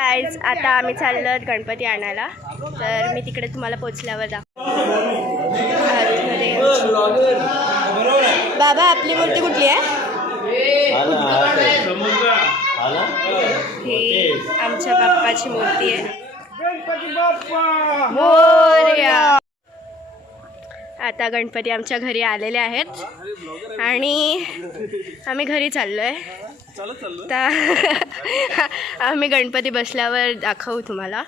Guys आता आम्ही चाललो गणपती आणायला, तर मी तिकडे तुम्हाला पोचल्यावर दाखवते। बाबा आपली मूर्ती कुठली आहे? ही आमच्या बाप्पाची मूर्ती आहे। मोरया। आता गणपती आमच्या घरी आलेले आहेत आणि आम्ही घरी चाललोय। तर आम्ही गणपती बसल्यावर दाखवू तुम्हाला,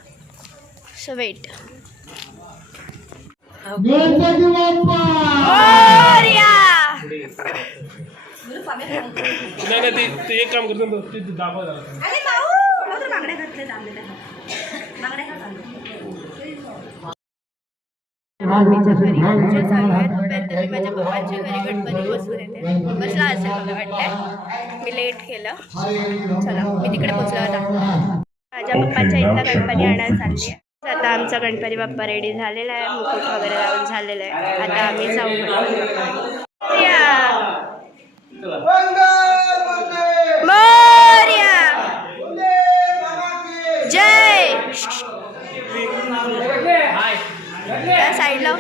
सो वेट। गणपती बाप्पा मोरया। नाही ते एक काम करतो ते दाखवा जरा। अरे भाऊ तो बांगड्या घातले बांगड्या मम्मीच्या घरी पूजा चालू आहे, तोपर्यंत मी माझ्या पप्पांच्या घरी गणपती बसवून येते। बसला असेल मला वाटतंय, मी लेट केलं। चला मी तिकडे पोचल्यावर दाखवते। माझ्या पप्पांच्या इथला गणपती आणायला चालली आहे। आता आमचा गणपती बाप्पा रेडी झालेला आहे, मुकुट वगैरे लावून झालेला आहे। आता आम्ही जाऊ मोरया। जय त्या साईडला